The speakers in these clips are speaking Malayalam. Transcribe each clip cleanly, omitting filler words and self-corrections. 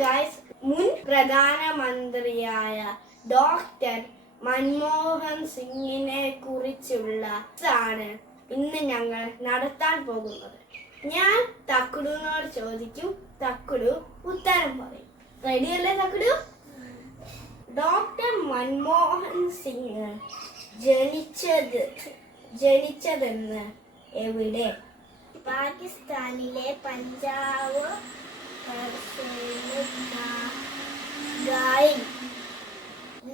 ഗൈസ്, മുൻ പ്രധാനമന്ത്രിയായ ഡോക്ടർ മൻമോഹൻ സിംഗിനെ കുറിച്ചുള്ള ആണ് ഇന്ന് ഞങ്ങൾ നടത്താൻ പോകുന്നത്. ഞാൻ തക്കുടുവിനോട് ചോദിക്കും, തക്കുടു ഉത്തരം പറയും. റെഡിയല്ലേ തക്കുടു? ഡോക്ടർ മൻമോഹൻ സിംഗ് ജനിച്ചതെന്ന് എവിടെ? പാകിസ്ഥാനിലെ പഞ്ചാബ്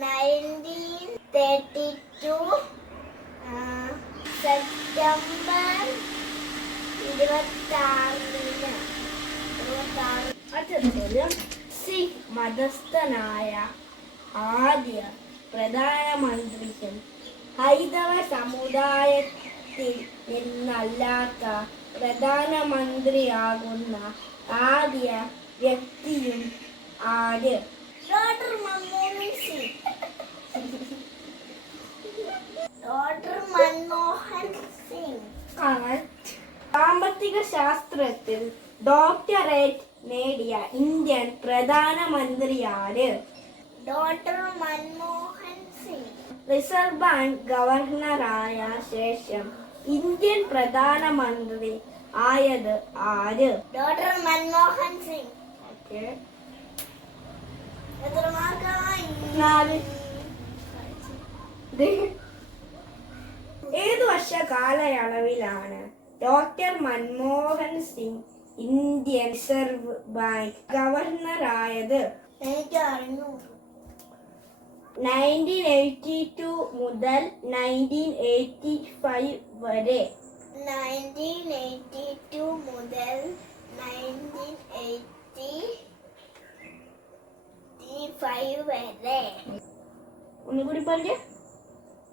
1932 സെപ്റ്റംബർ 26. അടുത്ത ചോദ്യം, സിഖ് മതസ്ഥനായ ആദ്യ പ്രധാനമന്ത്രിയും ഹൈന്ദവ സമുദായത്തിൽ നിന്നല്ലാത്ത പ്രധാനമന്ത്രിയാകുന്ന ആദ്യ വ്യക്തിയും ആര്? ഡോക്ടർ മൻമോഹൻ സിംഗ്. ഡോക്ടർ മൻമോഹൻ സിംഗ്. സാമ്പത്തിക ശാസ്ത്രത്തിൽ ഡോക്ടറേറ്റ് നേടിയ ഇന്ത്യൻ പ്രധാനമന്ത്രി ആര്? Doctor Manmohan Singh. Reserve bank ഗവർണറായ ശേഷം ഇന്ത്യൻ പ്രധാനമന്ത്രി ആയത് ആര്? ഡോക്ടർ മൻമോഹൻ സിംഗ്. എത്ര മാർക്കായി? 4. ഏതു വർഷ കാലയളവിലാണ് doctor Manmohan Singh Indian reserve bank ഗവർണറായത്? എനിക്ക് അറിഞ്ഞു. 1982 മുതൽ 1985 വരെ. 1982 മുതൽ 1985 വരെ. ഒന്നുകൂടി പറഞ്ഞ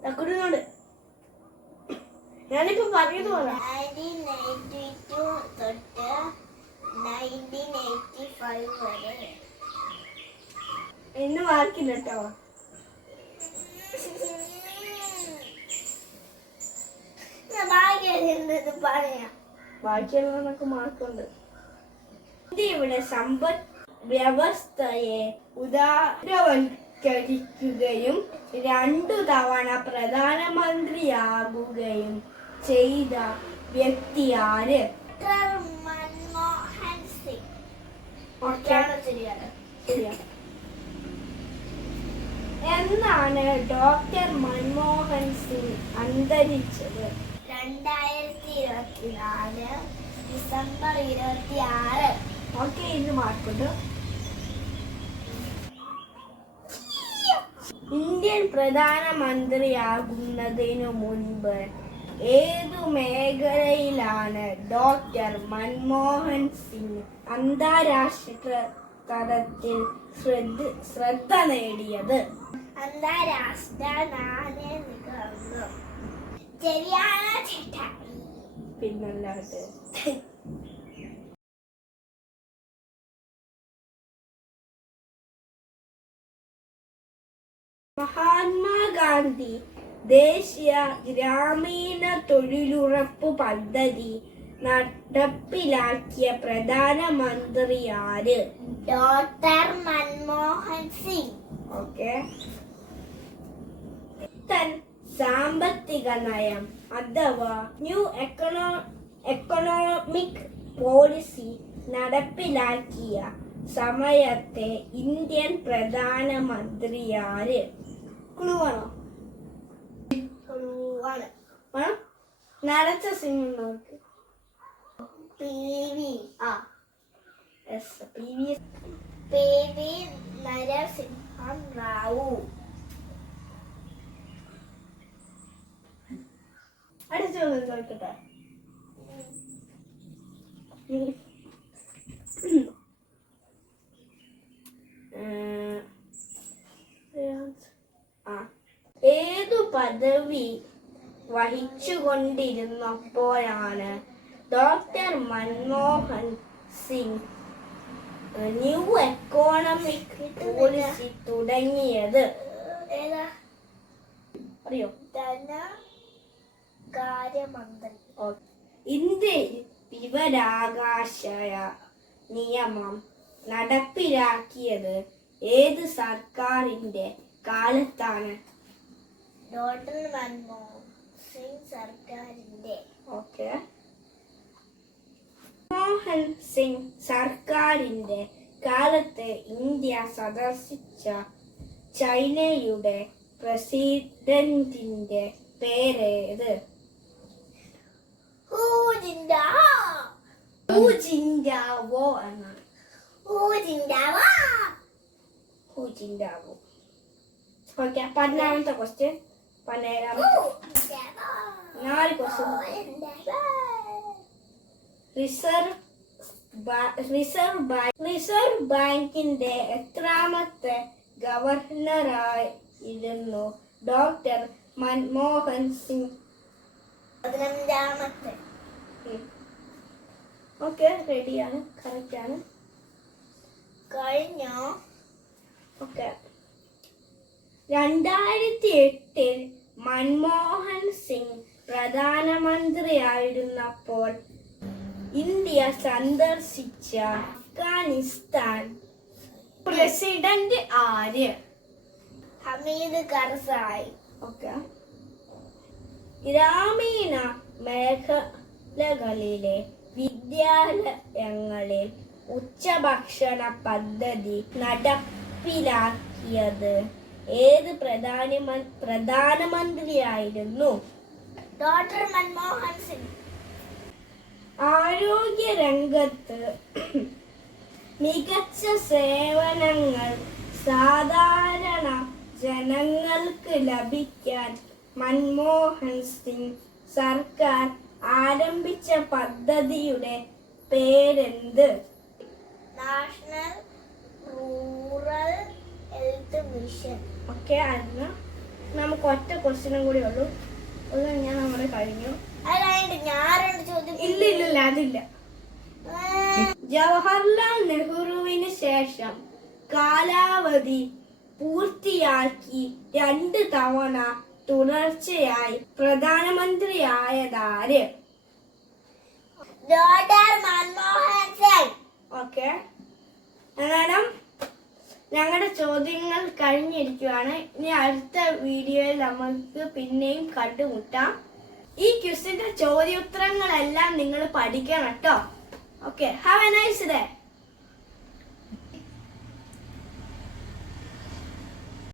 തക്കുടിനോട്. ഞാനിപ്പോ പറഞ്ഞത് പോലെ 1982 തൊട്ട് 1985 വരെ. ഇന്ന് മാർക്കില്ല കേട്ടോ. ബാക്കിയുള്ളവർക്ക് മാർക്കുണ്ട്. ഇന്ത്യയുടെ സമ്പദ് വ്യവസ്ഥയെ ഉദാരവൽക്കരിക്കുകയും 2 തവണ പ്രധാനമന്ത്രിയാകുകയും ചെയ്ത വ്യക്തി ആര്? ഡോക്ടർ മൻമോഹൻ സിംഗ്. ശരിയാണ്. എന്നാണ് ഡോക്ടർ മൻമോഹൻ സിംഗ് അന്തരിച്ചത്? 2024 ഡിസംബർ 26. ഓക്കെ, ഇന്ന് മാർക്കുണ്ട്. ഇന്ത്യൻ പ്രധാനമന്ത്രിയാകുന്നതിനു മുൻപ് ഏതു മേഖലയിലാണ് ഡോക്ടർ മൻമോഹൻ സിംഗ് അന്താരാഷ്ട്ര തലത്തിൽ ശ്രദ്ധ നേടിയത്? അന്താരാഷ്ട്ര നാണ്യനിധികൾ. ശരിയാണോ ചേട്ടാ? പിന്നല്ലാതെ. മഹാത്മാഗാന്ധി ദേശീയ ഗ്രാമീണ തൊഴിലുറപ്പ് പദ്ധതി നടപ്പിലാക്കിയ പ്രധാനമന്ത്രി ആര്? ഡോക്ടർ മൻമോഹൻ സിംഗ്. ഓക്കെ. സാമ്പത്തിക നയം അഥവാ ന്യൂ എക്കണോമിക് പോളിസി നടപ്പിലാക്കിയ സമയത്തെ ഇന്ത്യൻ പ്രധാനമന്ത്രി ആര്? ക്ലൂവാണോ? നടച്ച സിനിമക്ക് PV. നരസിംഹം റാവു. അടുത്ത ചോദ്യം ചോദിക്കട്ടെ. ഏതു പദവി വഹിച്ചുകൊണ്ടിരുന്നപ്പോഴാണ് doctor Manmohan Singh new economic policy തുടങ്ങിയത്? അറിയോ? ധനകാര്യമന്ത്രി. ഇന്ത്യയിൽ വിവരാകാശ നിയമം നടപ്പിലാക്കിയത് ഏത് സർക്കാരിന്റെ കാലത്താണ്? ഡോക്ടർ മൻമോഹൻ സിംഗ് സർക്കാരിന്റെ. ഓക്കെ. മൻമോഹൻ സിംഗ് സർക്കാരിന്റെ കാലത്ത് ഇന്ത്യ സന്ദർശിച്ച ചൈനയുടെ പ്രസിഡന്റിന്റെ പേരേത്? ഹൂ ജിൻഡാവോ എന്നാണ്. Hu Jintao. ഓക്കെ, 17ാമത്തെ ക്വസ്റ്റ്യൻ. 17ാമത്തെ 4 ക്വസ്റ്റ്യൻ. റിസർവ് ബാങ്കിന്റെ എത്രാമത്തെ ഗവർണറായിരുന്നു ഡോക്ടർ മൻമോഹൻ സിംഗ്? 15ാമത്തെ. ഓക്കെ, റെഡിയാണ്, കറക്റ്റ് ആണ്. കഴിഞ്ഞോ? ഓക്കെ. 2008 മൻമോഹൻ സിംഗ് പ്രധാനമന്ത്രിയായിരുന്നപ്പോൾ ഇന്ത്യ സന്ദർശിച്ച അഫ്ഗാനിസ്ഥാൻ പ്രസിഡന്റ് ആര്? ഹമീദ് കർസായി. ഓക്കെ. ഗ്രാമീണ മേഖലകളിലെ വിദ്യാലയങ്ങളിൽ ഉച്ചഭക്ഷണ പദ്ധതി നടപ്പിലാക്കിയത് ഏത് പ്രധാനമന്ത്രിയായിരുന്നു? ഡോക്ടർ മൻമോഹൻ സിംഗ്. ആരോഗ്യ രംഗത്ത് മികച്ച സേവനങ്ങൾ സാധാരണ ജനങ്ങൾക്ക് ലഭിക്കാൻ മൻമോഹൻ സിംഗ് സർക്കാർ ആരംഭിച്ച പദ്ധതിയുടെ പേരെന്ത്? National rural health mission. Okay, അതിന് നമുക്ക് ഒറ്റ ക്വസ്റ്റ്യനും കൂടി ഉള്ളൂ. അത് ഞാൻ നമ്മുടെ കഴിഞ്ഞു. ഇല്ല, അതില്ല. ജവഹർലാൽ നെഹ്റുവിന് ശേഷം കാലാവധി പൂർത്തിയാക്കി 2 തവണ തുടർച്ചയായി പ്രധാനമന്ത്രിയായതാര്? ഡോക്ടർ മൻമോഹൻ സിംഗ്. ഓക്കെ, എന്നാലും ഞങ്ങളുടെ ചോദ്യങ്ങൾ കഴിഞ്ഞിരിക്കുകയാണ്. ഇനി അടുത്ത വീഡിയോയിൽ നമുക്ക് പിന്നെയും കണ്ടുമുട്ടാം. ഈ ക്വസ്റ്റിന്റെ ചോദ്യോത്തരങ്ങളെല്ലാം നിങ്ങൾ പഠിക്കണം കേട്ടോ. Okay, have A nice day.